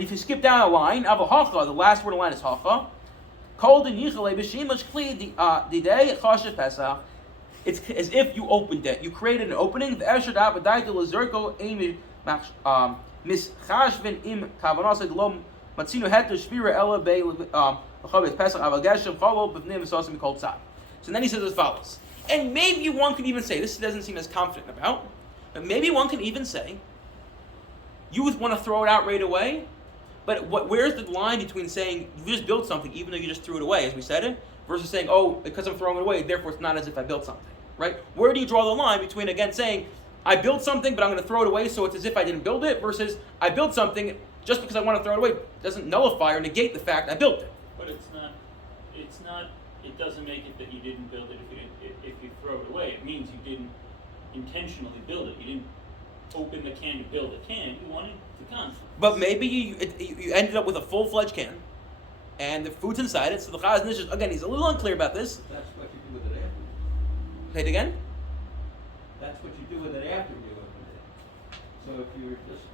if you skip down a line, halacha, the last word of the line is hacha. Called in yichale b'shimash kli didei chashav pesach. It's as if you opened it. You created an opening. The Eshad Abadai de Lazerko Amy Mischashvin im Kavanasa Lom Matsino Het Shvira Ella Bay Pesach Avageshem Cholo B'Vnim Sosim Kol Tzad. So then he says as follows. And maybe one could even say, this doesn't seem as confident about, but maybe one can even say, you want to throw it out right away, but where's the line between saying you just built something even though you just threw it away, as we said it, versus saying, oh, because I'm throwing it away, therefore it's not as if I built something, right? Where do you draw the line between, again, saying, I built something, but I'm going to throw it away, so it's as if I didn't build it, versus I built something, just because I want to throw it away doesn't nullify or negate the fact I built it. But it doesn't make it that you didn't build it if you throw it away. It means you didn't intentionally build it. You didn't open the can to build a can. You wanted the can. But maybe you ended up with a full-fledged can, and the food's inside it, so the Chaznish is, again, he's a little unclear about this. That's what you do with it after. Say it again? That's what you do with it after you open it. So if you're just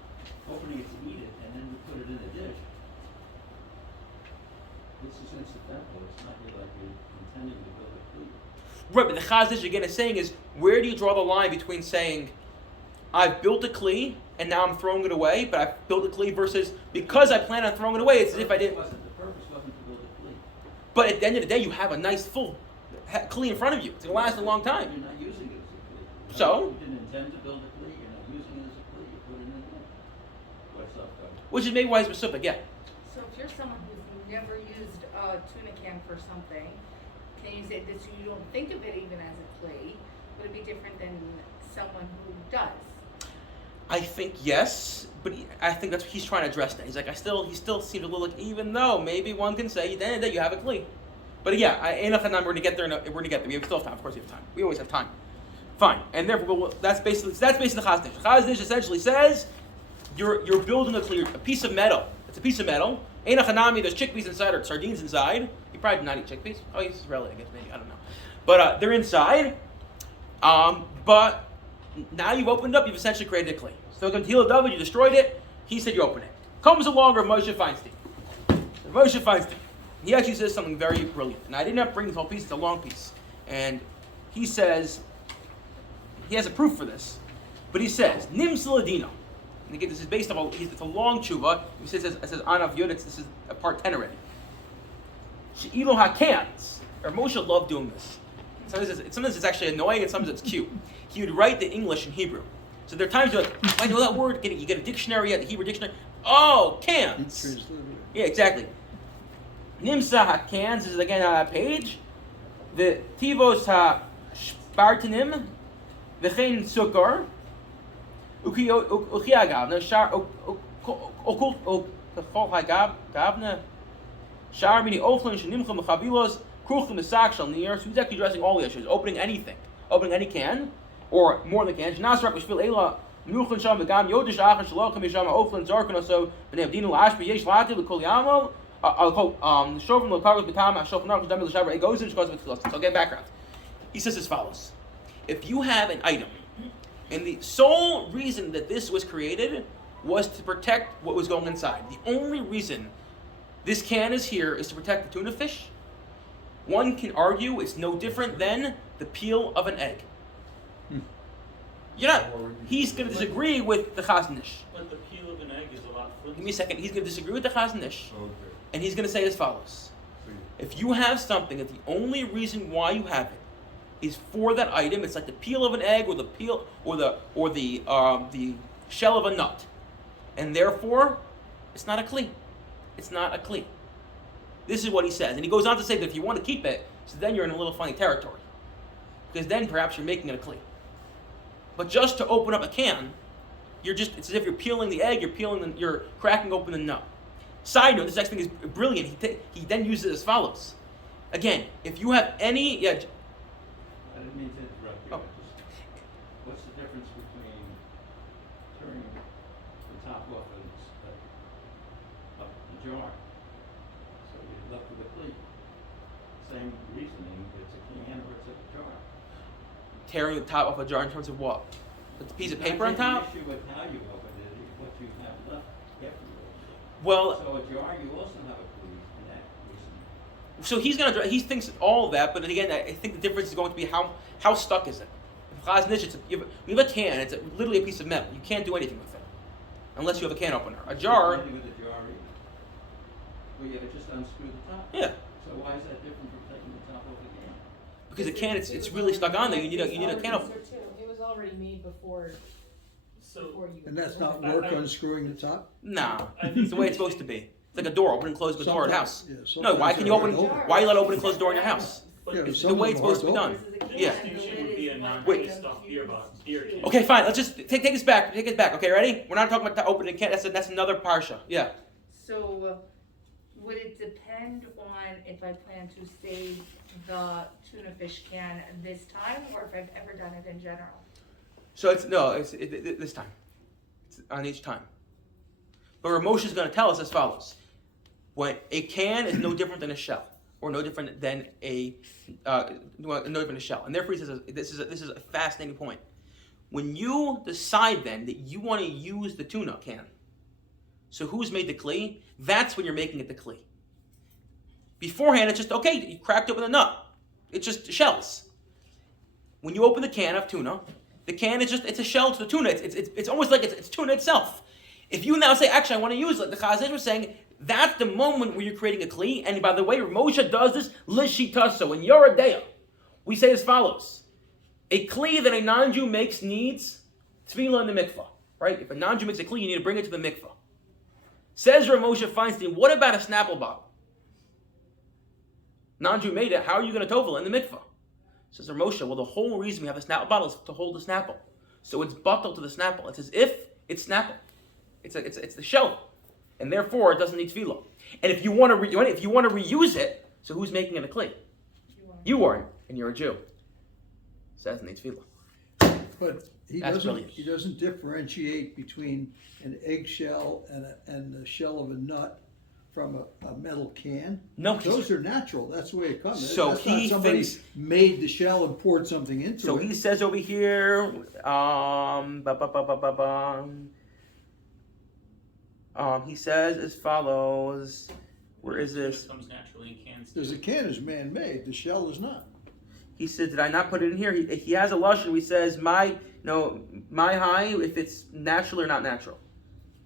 opening it to eat it and then you put it in a dish, this is incidental. It's not really like you're intending to build a food. Right, but the Chaznish again is saying is, where do you draw the line between saying, I've built a kli and now I'm throwing it away, but I've built a kli versus because I plan on throwing it away, it's as if I didn't. The purpose wasn't to build a kli. But at the end of the day, you have a nice full kli in front of you. It's going to last a long time. You're not using it as a kli. So? You didn't intend to build a kli. You're not using it as a kli. You put it in there. What's up, guys? Which is maybe why he's specific, yeah. So if you're someone who's never used a tuna can for something, can you say that you don't think of it even as a kli? Would it be different than someone who does? I think yes, but I think that's what he's trying to address that. He's like, he still seems a little like, even though maybe one can say, at the end of the day, you have a kli. But yeah, we're going to get there. We're going to get there. We still have time. Of course we have time. We always have time. Fine. And therefore, that's basically the Chaznish. Chaznish essentially says, you're building a kli, a piece of metal. It's a piece of metal. Einach hanami, there's chickpeas inside or sardines inside. You probably did not eat chickpeas. Oh, he's Israeli, I guess, maybe. I don't know. But they're inside. But now you've opened up, you've essentially created a kli. So Hila David, you destroyed it. He said you open it. Comes along Moshe Feinstein. Moshe Feinstein. He actually says something very brilliant. And I did not bring this whole piece, it's a long piece. And he says, he has a proof for this. But he says, Nim Siladino. And again, this is based on, it's a long tshuva. He says, Anav Yud, this is a part 10 already. She'ilo HaKans. Or Moshe loved doing this. Sometimes it's actually annoying and sometimes it's cute. He would write the English in Hebrew. So there are times you're like, I know that word. You get a dictionary, the Hebrew dictionary. Oh, cans. Yeah, exactly. Nimsa ha-cans is again on that page. The tivos ha-spartanim, the chen sukar, ukiagav, shar okul hagavna, shar mini ochlin shenimcha mechavilos Kruchim Misak Shal Nir. So he's actually addressing all the issues, opening anything, opening any can, or more than can. Shnas Rak Mishvil Ela Menuchin Sham V'Gam Yodish Achan Shalom Kamisham Oflan Zarkan Also B'nei Abdinu La'ashbi Yesh Lati L'Kol Yamo. Shovim L'Kargos B'Tam HaShof Narch L'Dami L'Shavra Egozim Shkos V'Tchilos. So I'll get background. He says as follows: if you have an item, and the sole reason that this was created was to protect what was going inside. The only reason this can is here is to protect the tuna fish. One can argue it's no different than the peel of an egg. He's going to disagree with the Chazon Ish. But the peel of an egg is a lot flimsy. Give me a second. He's going to disagree with the Chazon Ish. And he's going to say as follows: if you have something that the only reason why you have it is for that item, it's like the peel of an egg or the peel or the shell of a nut, and therefore it's not a kli. It's not a kli. This is what he says, and he goes on to say that if you want to keep it, so then you're in a little funny territory, because then perhaps you're making it a kli. But just to open up a can, it's as if you're peeling the egg, you're cracking open the nut. Side note: this next thing is brilliant. He then uses it as follows. Again, if you have any, I didn't mean to interrupt you. Oh. What's the difference between turning the top off of the jar, so you're left with a plate? Same reasoning, it's a can or it's a jar. Tearing the top off a jar in terms of what? With a piece of paper on top? The issue with how you open it is what you have left after you open it. Well, So a jar, you also have a plate in that reason. so he thinks all of that, but then again, I think the difference is going to be how stuck is it? If Chazon Ish, you have a can, it's literally a piece of metal. You can't do anything with it unless you have a can opener. A jar. With a jar either. Well, you just unscrew the top. Yeah. So why is that different from taking the top off the can? Because the can, it's really stuck on there. You need a can opener. It was already made before So you. And that's not work unscrewing the top? Nah, it's the way it's supposed to be. It's like a door, open and close the door at a house. Sometimes- yeah, No, why sometimes can you they're open? hard to open. Why you let open and close the door in your house? but Yeah, the It's some the of way them it's are supposed to be hard done. to open. Yeah. distinction would be a Wait. non-stuffed beer can. Okay, fine. Let's just take us back. Take us back. Okay, ready? We're not talking about opening a can. That's another parsha. Yeah. So, would it depend on if I plan to save the tuna fish can this time, or if I've ever done it in general? So it's this time. It's on each time. But Ramosha is going to tell us as follows: when a can is no different than a shell, or no different than no different than a shell, and therefore he says this is a fascinating point. When you decide then that you want to use the tuna can, so who's made the kli? That's when you're making it the kli. Beforehand, it's just okay. You cracked open the nut. It's just shells. When you open the can of tuna, the can is it's a shell to the tuna. It's almost like it's tuna itself. If you now say, actually, I want to use it, the Chazon Ish was saying that's the moment where you're creating a kli. And by the way, Moshe does this lishitaso in Yoredeya. We say as follows: a kli that a non-Jew makes needs tefillah in the mikvah. Right? If a non-Jew makes a kli, you need to bring it to the mikvah. Says Rav Moshe Feinstein, what about a Snapple bottle? Non-Jew made it. How are you going to tovel in the mikvah? Says Rav Moshe, well, the whole reason we have a Snapple bottle is to hold the Snapple. So it's bottled to the Snapple. It's as if it's Snapple. It's the shell, and therefore it doesn't need tefillah. And if you want to reuse it, so who's making it a kli? You are, and you're a Jew. So that doesn't need tefillah. But he doesn't differentiate between an eggshell and the shell of a nut from a metal can. No, those are natural. That's the way it comes. So That's he not somebody thinks, made the shell and poured something into it. So he says over here, he says as follows. Where is this? It comes naturally in cans. There's a can is man-made. The shell is not. He said, did I not put it in here? He has a lashon where he says, my high, if it's natural or not natural.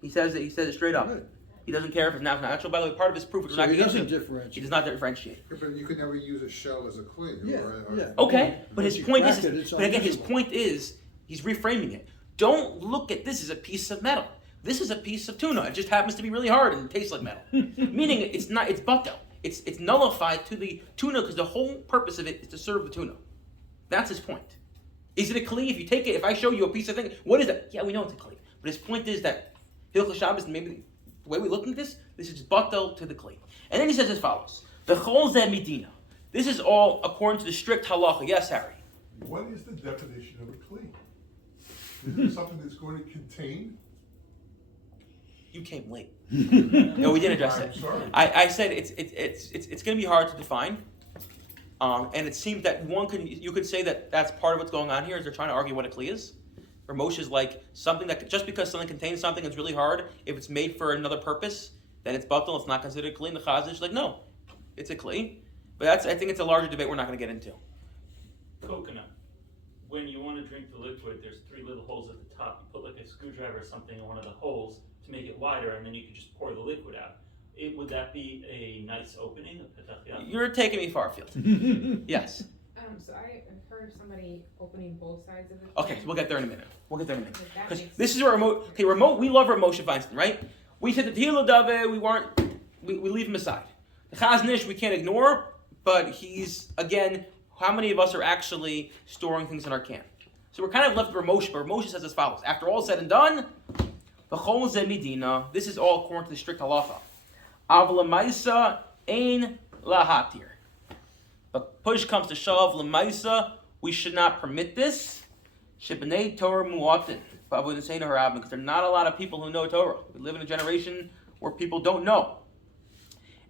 He says it straight up. Right. He doesn't care if it's natural. By the way, part of his proof, So he doesn't differentiate. He does not differentiate. Yeah, but you could never use a shell as a kli. Yeah, yeah. Okay, but his you point crack is, it, it's but again, his unusable. point is, he's reframing it. Don't look at this as a piece of metal. This is a piece of tuna. It just happens to be really hard and tastes like metal. Meaning it's not. It's batel. It's nullified to the tuna because the whole purpose of it is to serve the tuna. That's his point. Is it a kli? If you take it, if I show you a piece of thing, what is it? Yeah, we know it's a kli. But his point is that Hilchos Shabbos, maybe the way we look at this is batel to the kli. And then he says as follows: the chol zeh medina. This is all according to the strict halacha. Yes, Harry? What is the definition of a kli? Is it something that's going to contain? You came late. No, we didn't address I'm it. sorry. I said it's going to be hard to define, and it seems that you could say that that's part of what's going on here is they're trying to argue what a kli is. For Moshe is like something that just because something contains something is really hard. If it's made for another purpose, then it's batal. It's not considered a kli. And the Chazon is like, no, it's a kli. But I think it's a larger debate we're not going to get into. Coconut. When you want to drink the liquid, there's 3 little holes at the top. You put like a screwdriver or something in one of the holes to make it wider, and then you can just pour the liquid out. Would that be a nice opening, a petach yaf? You're taking me far afield. Yes. So I have heard somebody opening both sides of it. Okay, so we'll get there in a minute. That Because makes this is where remote. We love Moshe Feinstein, right? We said the Tehillah Dave. We leave him aside. The Chazon Ish we can't ignore, but he's again. How many of us are actually storing things in our can? So we're kind of left with Moshe, but Moshe says as follows: after all said and done, v'chol ze midina. This is all according to the strict halacha. Av l'maisa ein lahatir. But push comes to shove, l'maisa, we should not permit this. Shebnei Torah mu'atin. But I wouldn't say to her because there are not a lot of people who know Torah. We live in a generation where people don't know.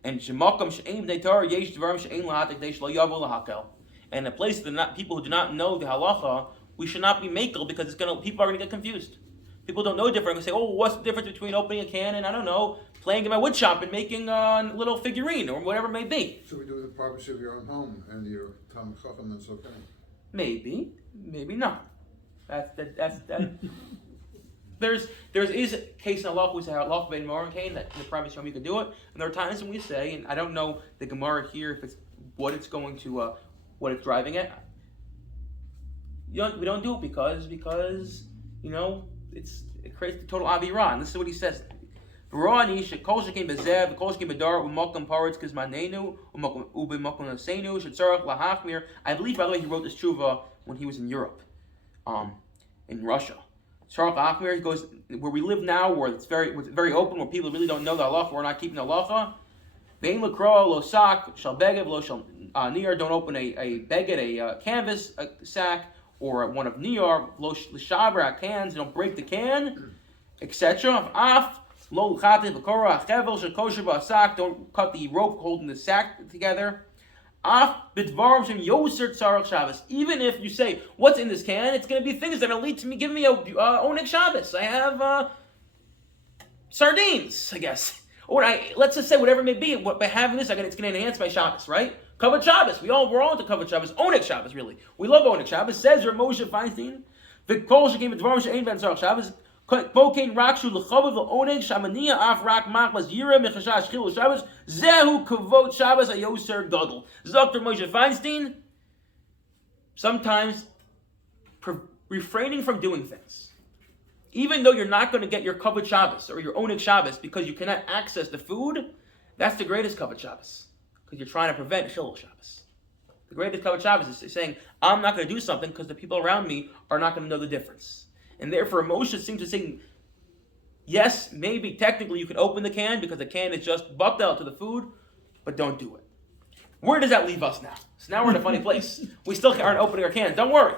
And shemakam she'ein bnei Torah yesh dvarim she'ein lahatik dei shlo yavu lahakel. And in a place that people who do not know the halacha, we should not be makel because people are going to get confused. People don't know different. They say, "Oh, what's the difference between opening a can and I don't know, playing in my wood shop and making a little figurine or whatever it may be?" So we do the privacy of your own home and your Tam Chacham and so kind. Maybe not. That's. There is a case in halacha we say halacha ben Moran Kane that in the privacy home you can do it, and there are times when we say, and I don't know the Gemara here if it's what it's going to. What it's driving at. We don't do it because it creates the total avira. And this is what he says. I believe, by the way, he wrote this tshuva when he was in Europe, in Russia. He goes where we live now, where it's very open, where people really don't know the halacha, we're not keeping the halacha. Vein lakro lo sak shal begev lo shal niyar. Don't open a beged, a canvas sack, or one of niyar lo l'shaber cans. Don't break the can, etc. Af lo l'chatin v'kora achevel shel kosher ba'asak. Don't cut the rope holding the sack together. Af b'dvarim shem yoser tzarach Shabbos. Even if you say what's in this can, it's going to be things that will lead to me giving me a onik Shabbos. I have sardines, I guess. Or let's just say whatever it may be. By having this, it's going to enhance my Shabbos, right? Kavod Shabbos. We're all into Kavod Shabbos. Onik Shabbos, really. We love Onik Shabbos. Says Moshe Feinstein. V'kol shekim b'dvarim she'ein ben tzarach Shabbos. Kokein rakshu l'chavav l'onig shamaniya af rak machmas yira mechashash chilul Shabbos. Zehu kavod Shabbos ayoser gadol. Dr. Moshe Feinstein. Sometimes refraining from doing things. Even though you're not going to get your kavod Shabbos or your onik Shabbos because you cannot access the food, that's the greatest kavod Shabbos. Because you're trying to prevent chilul Shabbos. The greatest kavod Shabbos is saying, I'm not going to do something because the people around me are not going to know the difference. And therefore, Moshe seems to say, yes, maybe technically you can open the can because the can is just batel to the food, but don't do it. Where does that leave us now? So now we're in a funny place. We still aren't opening our cans. Don't worry.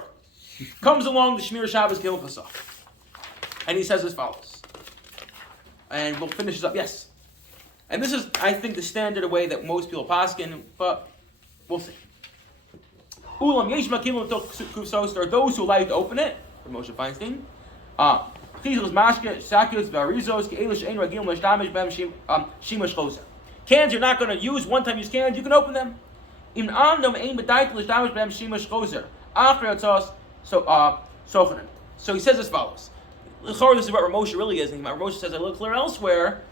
Comes along the Shmir Shabbos Gil Pasach. And he says as follows. And we'll finish this up. Yes. And this is, I think, the standard way that most people paskin, but we'll see. Ulam yesh makilim kufsos. There are those who allow you to open it. For Moshe Feinstein. Cans you're not going to use, one time use cans, you can open them. So he says as follows. This is what Moshe really is. And Moshe says a little clear elsewhere.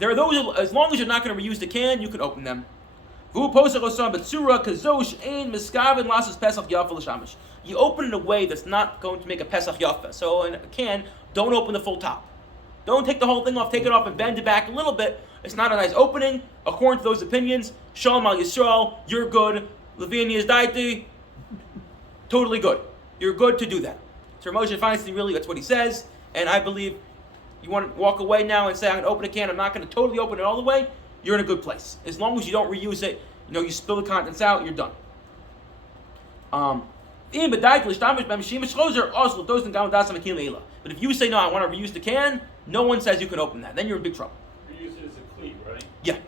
There are those who, as long as you're not going to reuse the can, you can open them. You open it in a way that's not going to make a Pesach Yafa. So in a can, don't open the full top. Don't take the whole thing off, take it off and bend it back a little bit. It's not a nice opening. According to those opinions, Shalom al Yisrael, you're good. Levini is daiti, totally good. You're good to do that. So Moshe Feinstein, really, that's what he says. And I believe you want to walk away now and say, I'm going to open a can, I'm not going to totally open it all the way, you're in a good place. As long as you don't reuse it, You spill the contents out, you're done. But if you say, no, I want to reuse the can, no one says you can open that. Then you're in big trouble. Reuse it as a cleat, right? Yeah.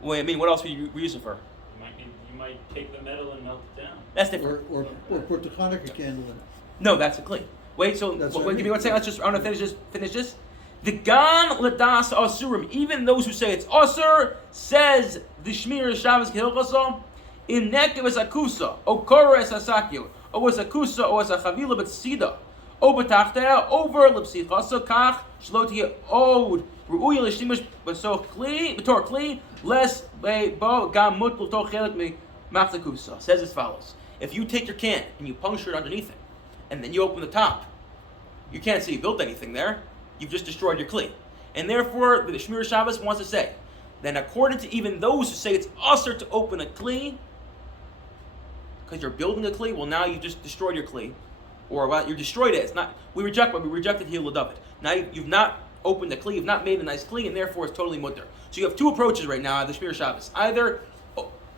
Well, I mean, what else would you reuse it for? You might take the metal and melt it down. That's different. Or put the Hanukkah candle in it. No, that's a clean. Wait, so That's wait, what I give me mean. 1 second. Let's just, I want to finish this. The Gan Ladas Asurim, even those who say it's Asur, says the Shmir Shabbos Kehilchasa, in Nekev es Akusa, O Kora es Asakyo, O es Akusa, O es Achavila Betsida, O Betachtea, over Lipsichasa, Kach, Shlotia, Od, Ru'uya Lishimish, Betor Kli, Les Bo Gam Mutl Tochelet Me Machzakusa, says as follows. If you take your can and you puncture it underneath it, and then you open the top, you can't say you built anything there. You've just destroyed your kli. And therefore, the Shmir Shabbos wants to say, then according to even those who say it's usher to open a kli, because you're building a kli, well now you've just destroyed your kli. Or well, you destroyed it. It's not, we rejected Hila David. Now you've not opened the kli, you've not made a nice kli, and therefore it's totally mutter. So you have two approaches right now at the Shmir Shabbos. Either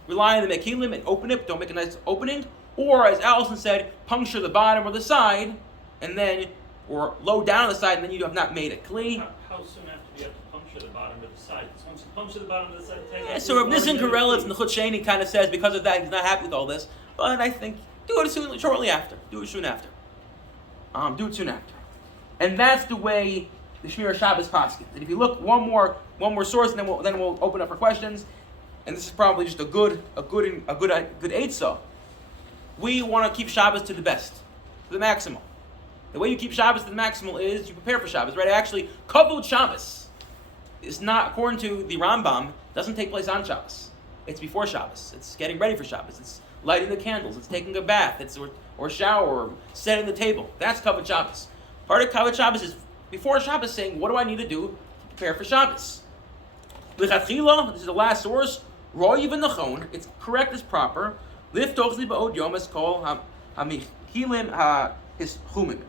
rely on the mekilim and open it, don't make a nice opening, or as Allison said, puncture the bottom or the side, and then, or low down on the side, and then you have not made a kli. How soon after do you have to puncture the bottom or the side? Because once you puncture the bottom of the side, Yeah, so Rav Nissen Karelitz and the Chut Sheni kind of says because of that he's not happy with all this, but I think do it shortly after. Do it soon after. And that's the way the Shmir Shabbos paskins. And if you look one more source, and then we'll open up for questions. And this is probably just a good eitzah. We want to keep Shabbos to the best, to the maximal. The way you keep Shabbos to the maximal is you prepare for Shabbos, right? Actually, Kavod Shabbos is not, according to the Rambam, doesn't take place on Shabbos. It's before Shabbos. It's getting ready for Shabbos. It's lighting the candles. It's taking a bath. It's or shower, or setting the table. That's Kavod Shabbos. Part of Kavod Shabbos is before Shabbos saying, what do I need to do to prepare for Shabbos? L'chatchila, this is the last source. Roy v'nachon, it's correct, it's proper. Lift tochli ba'od yom es kol hamichilim his chumim.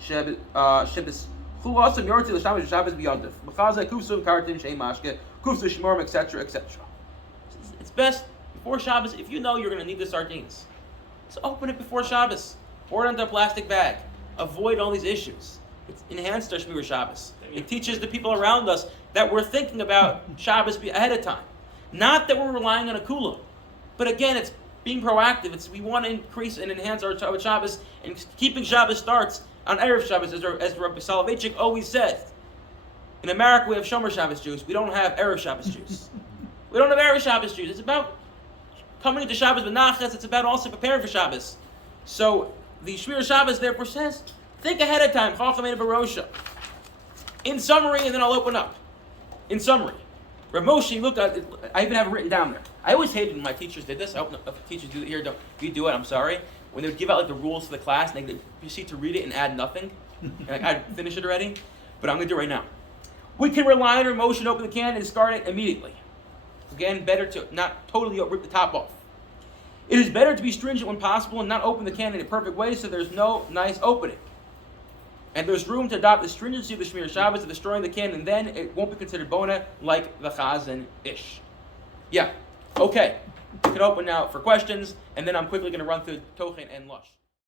Shebis chulasam yorti l'shabbos Shabbos b'yontif. B'chazah kufsum kartin shein mashke kufsu shmorim etc. etc. It's best before Shabbos if you know you're going to need the sardines. So open it before Shabbos. Pour it into a plastic bag. Avoid all these issues. It's enhanced our Shmir Shabbos. It teaches the people around us that we're thinking about Shabbos ahead of time. Not that we're relying on a kula, but again, it's being proactive. We want to increase and enhance our Shabbos, and keeping Shabbos starts on Erev Shabbos, as Rabbi Soloveitchik always says. In America, we have Shomer Shabbos Jews. We don't have Erev Shabbos Jews. We don't have Erev Shabbos Jews. It's about coming into Shabbos b'nachas. It's about also preparing for Shabbos. So the Shmir Shabbos therefore says, think ahead of time. Chachamei Barosha. In summary, and then I'll open up. In summary. Rav Moshe, look, I even have it written down there. I always hated when my teachers did this. I hope if teachers do it here, if you do it, I'm sorry. When they would give out like the rules to the class, and they'd proceed to read it and add nothing. And I'd finish it already. But I'm going to do it right now. We can rely on Rav Moshe and open the can and discard it immediately. Again, better to not totally rip the top off. It is better to be stringent when possible and not open the can in a perfect way so there's no nice opening. And there's room to adopt the stringency of the Shmir Shabbos of destroying the can, and then it won't be considered bona like the Chazan ish. Yeah. Okay. We can open now for questions, and then I'm quickly going to run through Tochen and Lush.